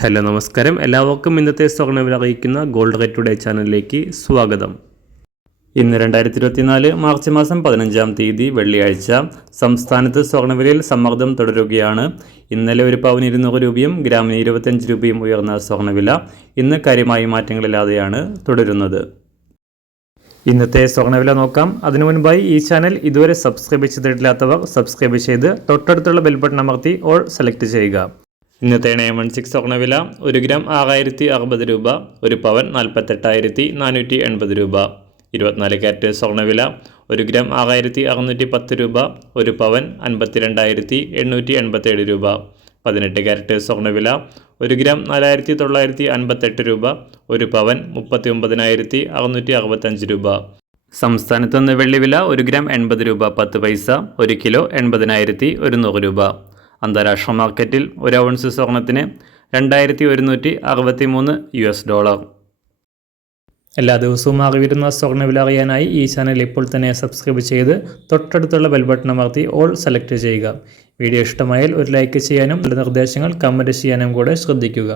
Hello നമസ്കാരം, എല്ലാവർക്കും ഇന്നത്തെ സ്വർണ്ണവില അറിയിക്കുന്ന ഗോൾഡ് റേറ്റ് ടുഡേ ചാനലിലേക്ക് സ്വാഗതം. ഇന്ന് 2024 മാർച്ച് മാസം 15-ാം തീയതി വെള്ളിയാഴ്ച. സംസ്ഥാനത്ത് സ്വർണ്ണവിലയിൽ സമ്മർദ്ദം തുടരുകയാണ്. ഇന്നലെ ഒരു പവന് 200 രൂപയും ഗ്രാമിന് 25 രൂപയും ഉയർന്ന സ്വർണ്ണവില ഇന്ന് കാര്യമായ മാറ്റങ്ങളില്ലാതെയാണ് തുടരുന്നത്. ഇന്നത്തെ സ്വർണ്ണവില നോക്കാം. അതിനു മുൻപായി ഈ ചാനൽ ഇതുവരെ സബ്സ്ക്രൈബ് ചെയ്തിട്ടില്ലാത്തവർ സബ്സ്ക്രൈബ് ചെയ്ത് തൊട്ടടുത്തുള്ള ബെൽ ബട്ടൺ അമർത്തി ഓൾ സെലക്ട് ചെയ്യുക. ഇന്നത്തെ 916 സ്വർണ്ണവില 1 ഗ്രാം 6060 രൂപ, ഒരു പവൻ 48,480 രൂപ. 24 ക്യാരറ്റ് സ്വർണ്ണവില 1 ഗ്രാം 6610 രൂപ, ഒരു പവൻ 52,887 രൂപ. 18 ക്യാരറ്റ് സ്വർണ്ണവില 1 ഗ്രാം 4958 രൂപ, ഒരു പവൻ 39,665 രൂപ. സംസ്ഥാനത്ത് നിന്ന് വെള്ളിവില 1 ഗ്രാം 80 രൂപ 10 പൈസ, 1 കിലോ 80,100 രൂപ. അന്താരാഷ്ട്ര മാർക്കറ്റിൽ 1 ഔൺസ് സ്വർണത്തിന് $2,163. എല്ലാ ദിവസവും അറിവിരുന്ന സ്വർണ്ണവില അറിയാനായി ഈ ചാനൽ ഇപ്പോൾ തന്നെ സബ്സ്ക്രൈബ് ചെയ്ത് തൊട്ടടുത്തുള്ള ബെൽ ബട്ടൺ അമർത്തി ഓൾ സെലക്ട് ചെയ്യുക. വീഡിയോ ഇഷ്ടമായാൽ ഒരു ലൈക്ക് ചെയ്യാനും നല്ല നിർദ്ദേശങ്ങൾ കമൻറ്റ് ചെയ്യാനും കൂടെ ശ്രദ്ധിക്കുക.